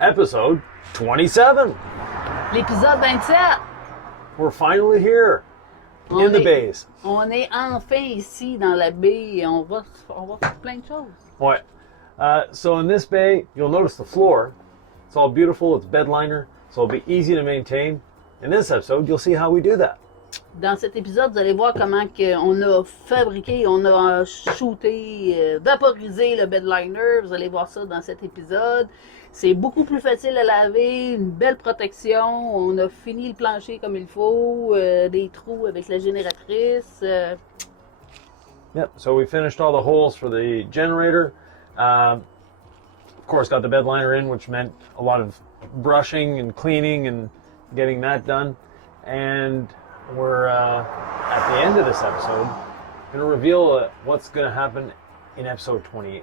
Episode 27. L'épisode 27. We're finally here in the bays. On est enfin ici dans la baie et on va faire plein de choses. Ouais. So in this bay, you'll notice the floor. It's all beautiful. It's bedliner, so it'll be easy to maintain. In this episode, you'll see how we do that. Dans cet épisode, vous allez voir comment on a fabriqué, on a shooté, vaporisé le bedliner. Vous allez voir ça dans cet épisode. C'est beaucoup plus facile à laver, une belle protection. On a fini le plancher comme il faut, des trous avec la génératrice. Yep, so we finished all the holes for the generator. Of course, got the bedliner in, which meant a lot of brushing and cleaning and getting that done. And we're at the end of this episode going to reveal what's going to happen in episode 28.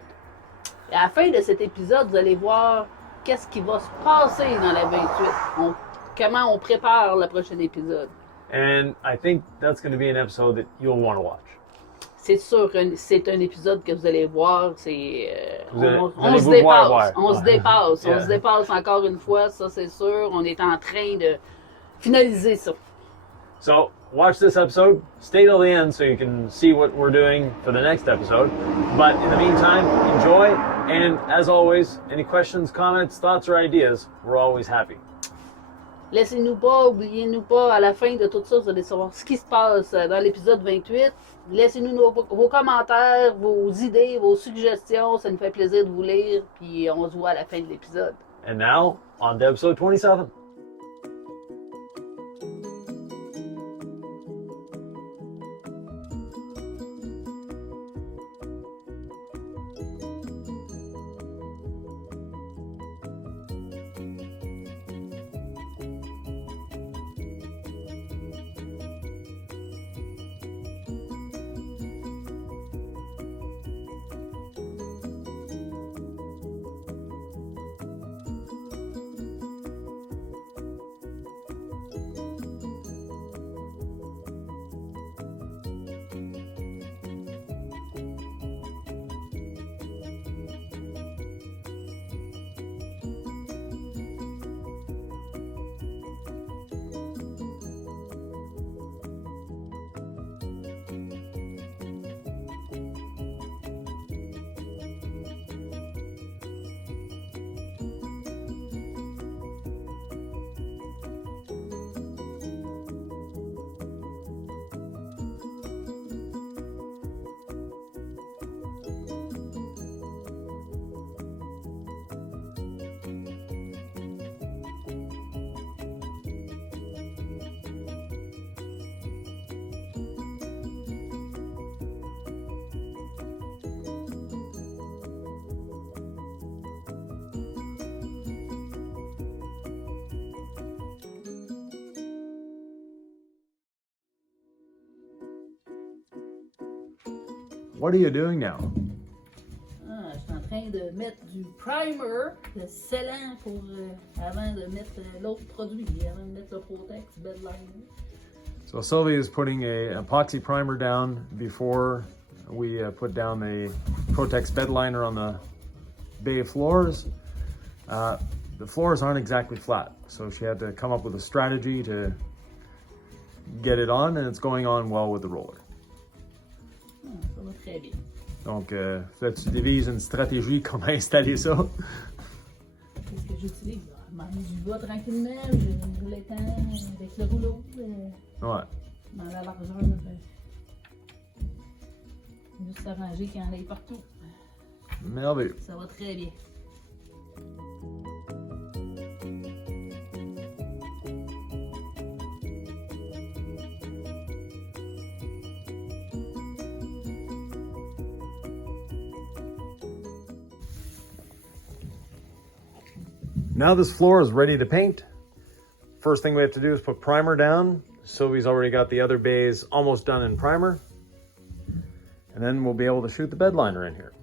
Et à la fin de cet épisode, vous allez voir qu'est-ce qui va se passer dans la 28. Comment on prépare le prochain épisode. And I think that's going to be an episode that you'll want to watch. C'est sûr, c'est un épisode que vous allez voir. C'est on se dépasse encore une fois, ça c'est sûr. On est en train de finaliser ça. So watch this episode, stay till the end so you can see what we're doing for the next episode. But in the meantime, enjoy, and as always, any questions, comments, thoughts, or ideas, we're always happy. Laissez-nous pas, oubliez-nous pas, à la fin de tout ça, vous allez savoir ce qui se passe dans l'épisode 28. Laissez-nous vos commentaires, vos idées, vos suggestions, ça nous fait plaisir de vous lire, puis on se voit à la fin de l'épisode. And now, on to episode 27. What are you doing now? Je suis en train de mettre du primer, le scellant pour avant de mettre l'autre produit, avant de mettre le Protex Bedliner. So Sylvie is putting an epoxy primer down before we put down the Protex Bedliner on the bay floors. The floors aren't exactly flat, so she had to come up with a strategy to get it on, and it's going on well with the roller. Ça va très bien. Donc, là, tu devises une stratégie comment installer ça. Qu'est-ce que j'utilise? J'y vais tranquillement, je roule l'étang avec le rouleau. Ouais. Dans la largeur. Juste s'arranger qu'il y en ait partout. Merveilleux. Ça va très bien. Now this floor is ready to paint. First thing we have to do is put primer down. Sylvie's already got the other bays almost done in primer. And then we'll be able to shoot the bedliner in here.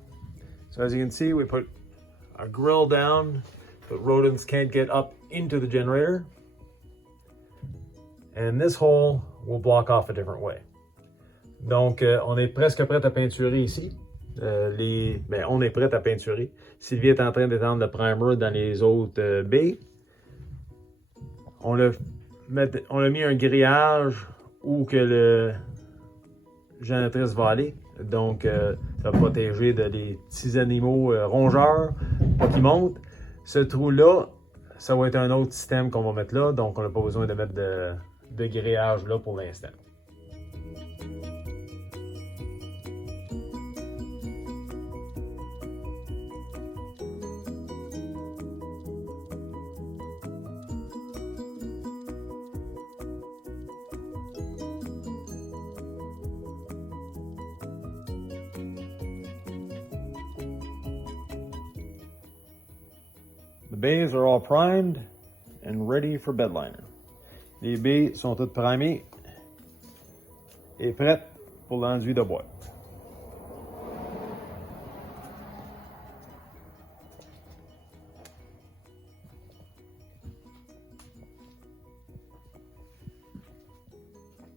So as you can see, we put a grill down, but rodents can't get up into the generator. And this hole will block off a different way. Donc, on est presque prêt à peinturer ici. On est prêt à peinturer. Sylvie est en train d'étendre le primer dans les autres baies. On a mis un grillage où que le génératrice va aller. Donc, ça va protéger des petits animaux rongeurs, pas qu'ils montent. Ce trou-là, ça va être un autre système qu'on va mettre là. Donc, on n'a pas besoin de mettre de grillage là pour l'instant. The bays are all primed and ready for bedliner. Les baies sont toutes primées et prêtes pour l'enduit de boîte.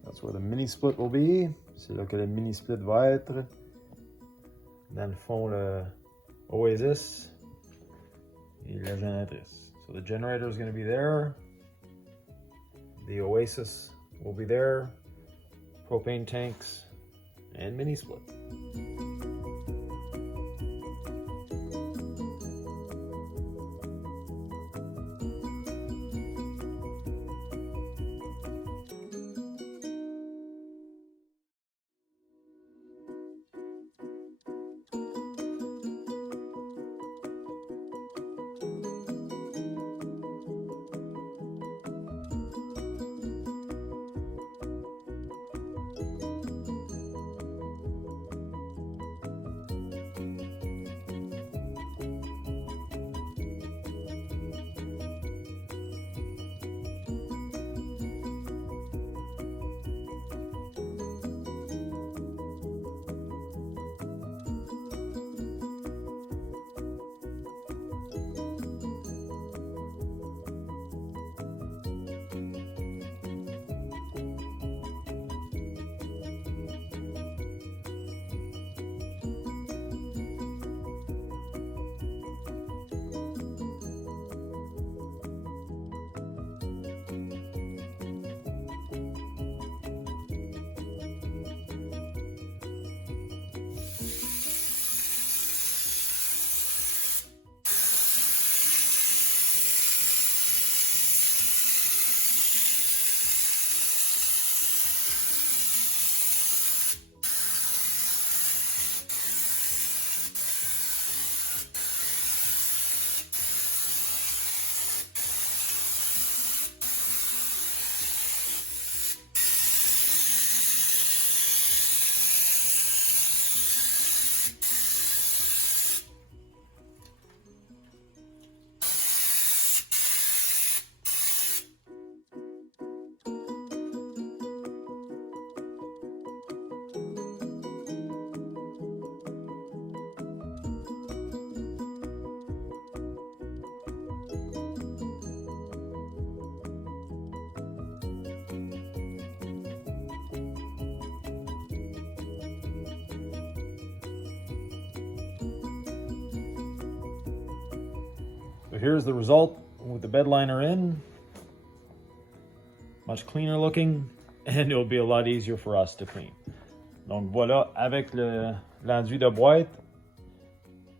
That's where the mini split will be. C'est là que le mini split va être. Dans le fond, le Oasis. Et la génératrice. So the generator is going to be there. The Oasis will be there. Propane tanks and mini split. So here's the result with the bedliner in. Much cleaner looking, and it'll be a lot easier for us to clean. Donc voilà, avec l'enduit de boîte,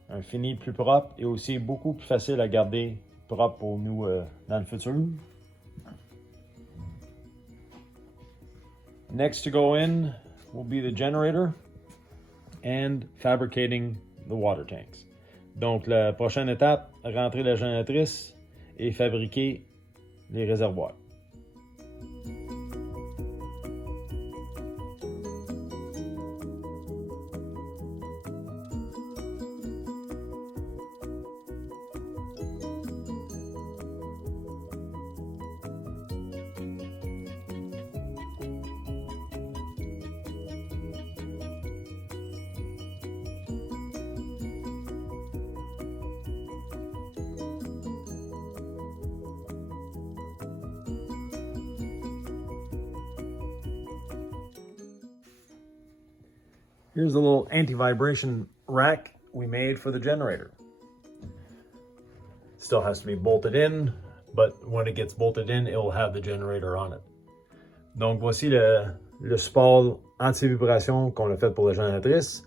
un fini plus propre et aussi beaucoup plus facile à garder propre pour nous dans le futur. Next to go in will be the generator and fabricating the water tanks. Donc la prochaine étape, rentrer la génératrice et fabriquer les réservoirs. Here's a little anti-vibration rack we made for the generator. Still has to be bolted in, but when it gets bolted in, it will have the generator on it. Donc voici le support anti-vibration qu'on a fait pour la génératrice.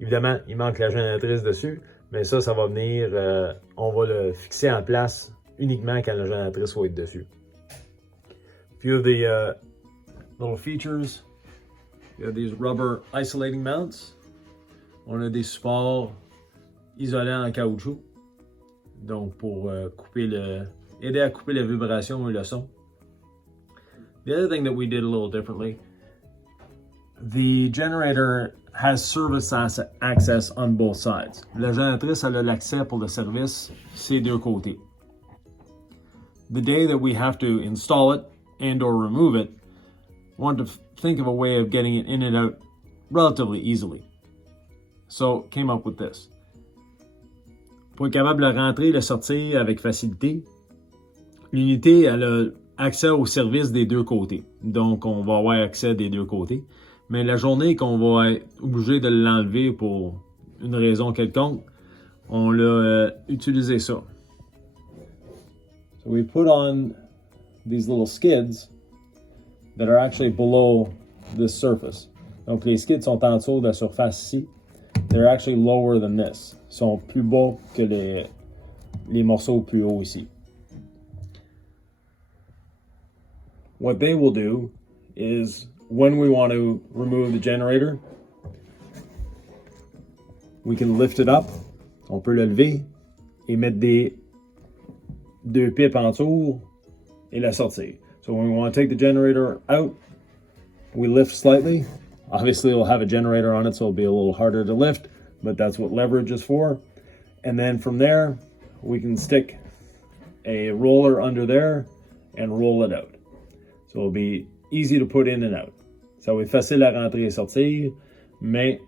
Évidemment, il manque la génératrice dessus, mais ça va venir, on va le fixer en place uniquement quand la génératrice va être dessus. Few of the little features, you have these rubber isolating mounts. On a des supports isolants en caoutchouc, donc pour aider à couper la vibration et le son. The other thing that we did a little differently, the generator has service access on both sides. La génératrice elle a l'accès pour le service ces deux côtés. The day that we have to install it and or remove it, I want to think of a way of getting it in and out relatively easily. So, came up with this. Pour être capable de rentrer et le sortir avec facilité, l'unité elle a accès au service des deux côtés. Donc, on va avoir accès des deux côtés. Mais la journée qu'on va être obligé de l'enlever pour une raison quelconque, on l'a utilisé ça. So we put on these little skids that are actually below this surface. Donc les skids sont en dessous de la surface ici. They're actually lower than this. Ils sont plus bas que les morceaux plus hauts ici. What they will do is when we want to remove the generator, we can lift it up. On peut le lever et mettre deux pipes en dessous et la sortir. So when we want to take the generator out, we lift slightly. Obviously, it'll have a generator on it, so it'll be a little harder to lift, but that's what leverage is for. And then from there, we can stick a roller under there and roll it out. So it'll be easy to put in and out. Ça va être facile à rentrer et sortir, mais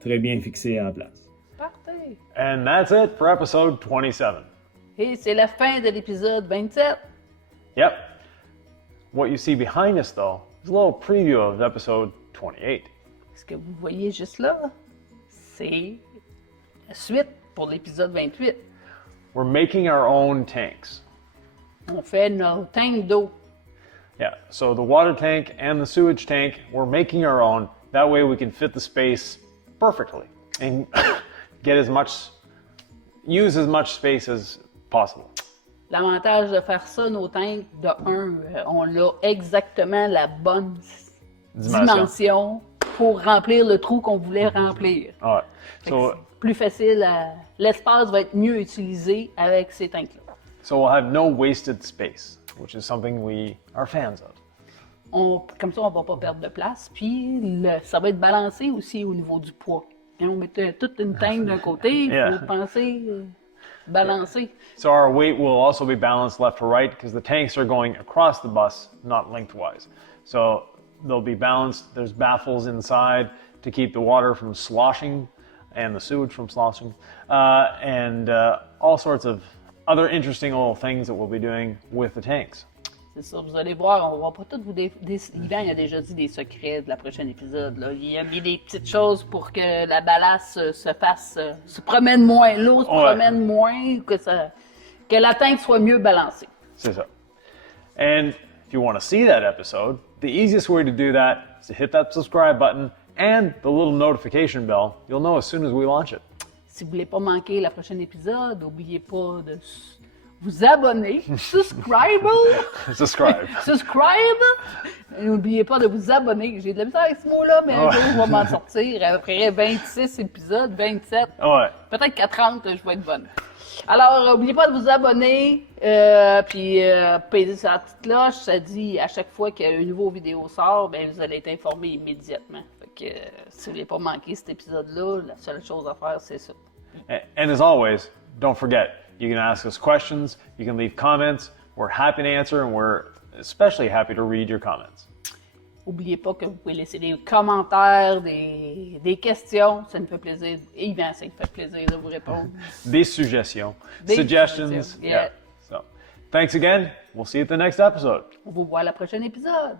très bien fixé en place. Parfait. And that's it for episode 27. Et c'est la fin de l'épisode 27. Yep. What you see behind us, though, is a little preview of episode 28. Ce que vous voyez juste là, c'est la suite pour l'épisode 28. We're making our own tanks. On fait nos tanks d'eau. Yeah, so the water tank and the sewage tank, we're making our own. That way we can fit the space perfectly and use as much space as possible. L'avantage de faire ça, nos tanks, de on a exactement la bonne dimension pour remplir le trou qu'on voulait remplir. All right. So, plus facile, l'espace va être mieux utilisé avec ces tanks-là. So we'll have no wasted space, which is something we are fans of. Comme ça, on ne va pas perdre de place, puis ça va être balancé aussi au niveau du poids. Et on met toute une tank d'un côté, il faut penser balancer. So our weight will also be balanced left to right because the tanks are going across the bus, not lengthwise. So they'll be balanced. There's baffles inside to keep the water from sloshing and the sewage from sloshing, and all sorts of other interesting little things that we'll be doing with the tanks. C'est ça, vous allez voir, on va pas tout vous Yvan a déjà dit des secrets de la prochaine épisode. Là. Il a mis des petites choses pour que la ballast se promène moins, l'eau se promène moins, que la tank soit mieux balancée. C'est ça. And if you want to see that episode, the easiest way to do that is to hit that subscribe button and the little notification bell. You'll know as soon as we launch it. Si vous voulez pas manquer la prochaine épisode, n'oubliez pas de vous abonner. Subscribe. N'oubliez pas de vous abonner. J'ai de la misère avec ce mot-là, mais un jour, je vais m'en sortir. Après 26 épisodes, 27, peut-être qu'à 30, je vais être bonne. Alors, n'oubliez pas de vous abonner, puis peser sur la petite cloche. Ça dit à chaque fois qu'une nouvelle vidéo sort, ben, vous allez être informé immédiatement. Fait que si vous voulez pas manquer cet épisode-là, la seule chose à faire, c'est ça. And as always, don't forget, you can ask us questions, you can leave comments. We're happy to answer, and we're especially happy to read your comments. N'oubliez pas que vous pouvez laisser des commentaires, des questions. Ça nous fait plaisir. Et Yvan, ça nous fait plaisir de vous répondre. Des suggestions. Suggestions. Yeah. So, thanks again. We'll see you at the next episode. On vous voit à la prochaine épisode.